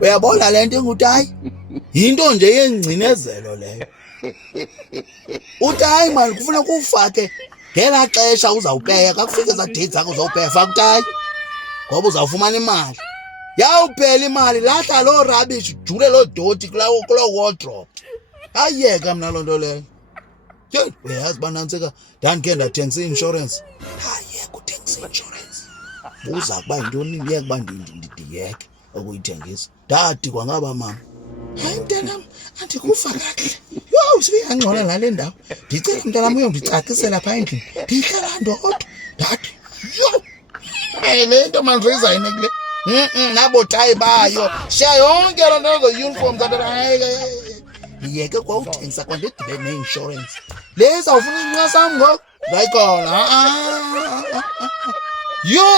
Uyabona le nto ingutayi yinto nje yengcinezelo leyo. Utayi mani kufuna kufake ngela xesha uzawupeya xa kufika eza date zakho uzawupeya faka utayi ngoba uzawufumana imali. Yawuphela imali lahla loo rubbish ujule loo doti kuloo wardrobe. Ayeka mna loo nto leyo. Uyayazi uba nantsika ndandikhe ndathengisa i-insurance. Ayeka uthengisa i-insurance. Buza kuba yintoni ndiyeke uba ndiyeke ukuyithengisa. Ndadikwa ngaba mama. Hayi mntanam andikuva kakuhle. Yho seyangcola nale ndawo. Ndicela mntanam uyondicacisela phaa endlini. Ndihlala ndodwa. Ndathi yho le nto mandizayine kule. Nabotayi bayo. Sha yonke loo nto zo-uniform yeke kwawuthengisa kwandidibene ne-insurance. Le izawufuna isinqa sam ngoku. Ndayikhona. Yho!